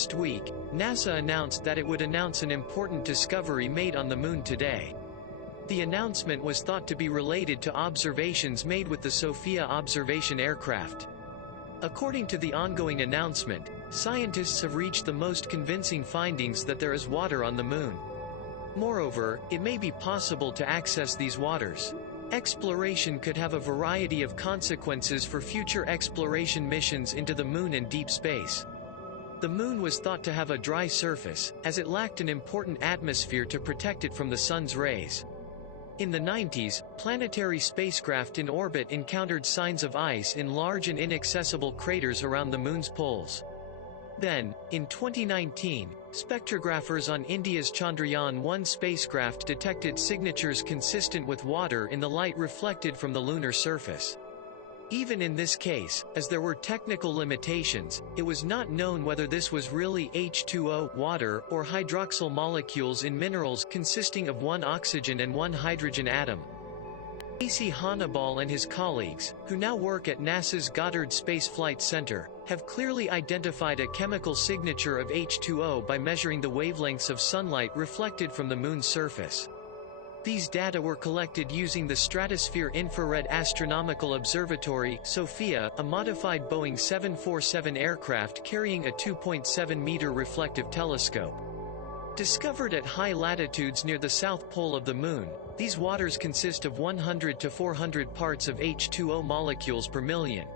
Last week, NASA announced that it would announce an important discovery made on the Moon today. The announcement was thought to be related to observations made with the SOFIA observation aircraft. According to the ongoing announcement, scientists have reached the most convincing findings that there is water on the Moon. Moreover, it may be possible to access these waters. Exploration could have a variety of consequences for future exploration missions into the Moon and deep space. The Moon was thought to have a dry surface, as it lacked an important atmosphere to protect it from the Sun's rays. In the 90s, planetary spacecraft in orbit encountered signs of ice in large and inaccessible craters around the Moon's poles. Then, in 2019, spectrographers on India's Chandrayaan-1 spacecraft detected signatures consistent with water in the light reflected from the lunar surface. Even in this case, as there were technical limitations, it was not known whether this was really H2O water or hydroxyl molecules in minerals consisting of one oxygen and one hydrogen atom. Casey Hannibal and his colleagues, who now work at NASA's Goddard Space Flight Center, have clearly identified a chemical signature of H2O by measuring the wavelengths of sunlight reflected from the Moon's surface. These data were collected using the Stratosphere Infrared Astronomical Observatory, SOFIA, a modified Boeing 747 aircraft carrying a 2.7-meter reflective telescope. Discovered at high latitudes near the south pole of the Moon, these waters consist of 100 to 400 parts of H2O molecules per million.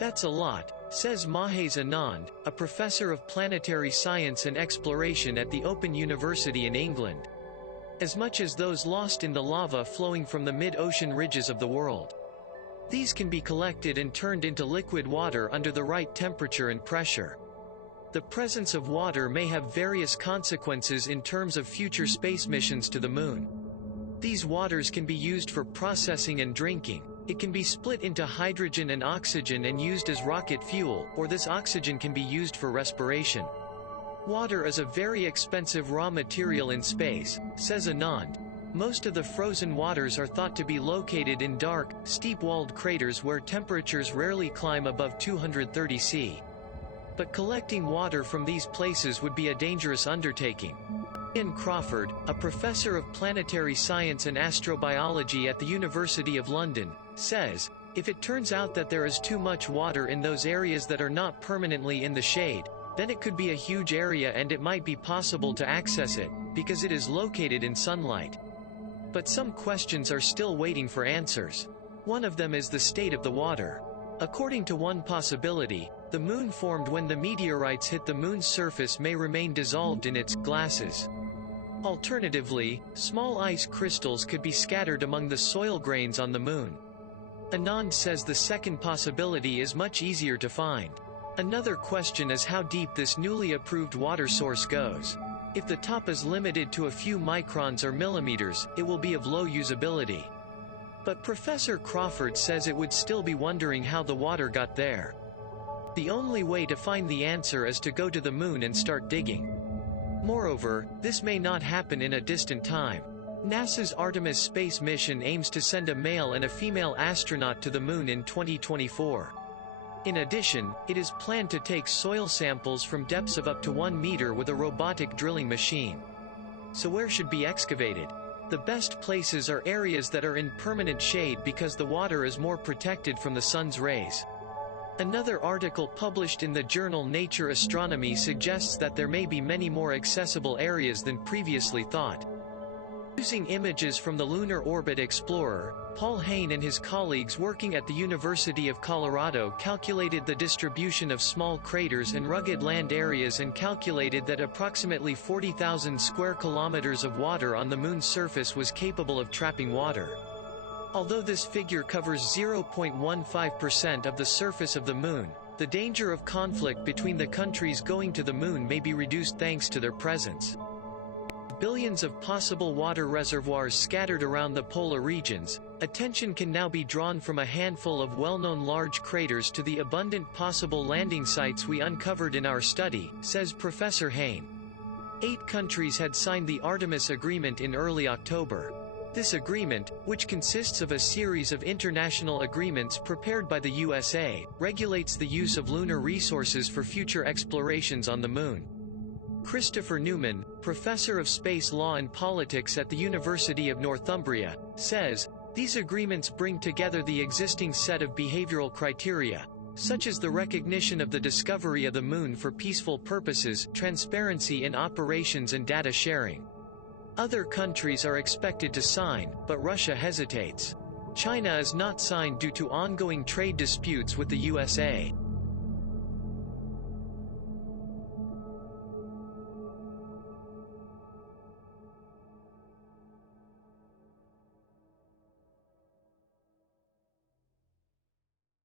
That's a lot, says Mahes Anand, a professor of planetary science and exploration at the Open University in England. As much as those lost in the lava flowing from the mid-ocean ridges of the world. These can be collected and turned into liquid water under the right temperature and pressure. The presence of water may have various consequences in terms of future space missions to the Moon. These waters can be used for processing and drinking. It can be split into hydrogen and oxygen and used as rocket fuel, or this oxygen can be used for respiration. Water is a very expensive raw material in space, says Anand. Most of the frozen waters are thought to be located in dark, steep-walled craters where temperatures rarely climb above 230 C. But collecting water from these places would be a dangerous undertaking. Ian Crawford, a professor of planetary science and astrobiology at the University of London, says, if it turns out that there is too much water in those areas that are not permanently in the shade, then it could be a huge area and it might be possible to access it, because it is located in sunlight. But some questions are still waiting for answers. One of them is the state of the water. According to one possibility, the Moon formed when the meteorites hit the Moon's surface may remain dissolved in its glasses. Alternatively, small ice crystals could be scattered among the soil grains on the Moon. Anand says the second possibility is much easier to find. Another question is how deep this newly approved water source goes. If the top is limited to a few microns or millimeters, it will be of low usability. But Professor Crawford says it would still be wondering how the water got there. The only way to find the answer is to go to the Moon and start digging. Moreover, this may not happen in a distant time. NASA's Artemis space mission aims to send a male and a female astronaut to the Moon in 2024. In addition, it is planned to take soil samples from depths of up to 1 meter with a robotic drilling machine. So where should be excavated? The best places are areas that are in permanent shade because the water is more protected from the sun's rays. Another article published in the journal Nature Astronomy suggests that there may be many more accessible areas than previously thought. Using images from the Lunar Orbit Explorer, Paul Hayne and his colleagues working at the University of Colorado calculated the distribution of small craters and rugged land areas and calculated that approximately 40,000 square kilometers of water on the Moon's surface was capable of trapping water. Although this figure covers 0.15% of the surface of the Moon, the danger of conflict between the countries going to the Moon may be reduced thanks to their presence. Billions of possible water reservoirs scattered around the polar regions, attention can now be drawn from a handful of well-known large craters to the abundant possible landing sites we uncovered in our study, says Professor Hayne. 8 countries had signed the Artemis Agreement in early October. This agreement, which consists of a series of international agreements prepared by the USA, regulates the use of lunar resources for future explorations on the Moon. Christopher Newman, professor of space law and politics at the University of Northumbria, says, "These agreements bring together the existing set of behavioral criteria, such as the recognition of the discovery of the Moon for peaceful purposes, transparency in operations and data sharing." Other countries are expected to sign, but Russia hesitates. China is not signed due to ongoing trade disputes with the USA.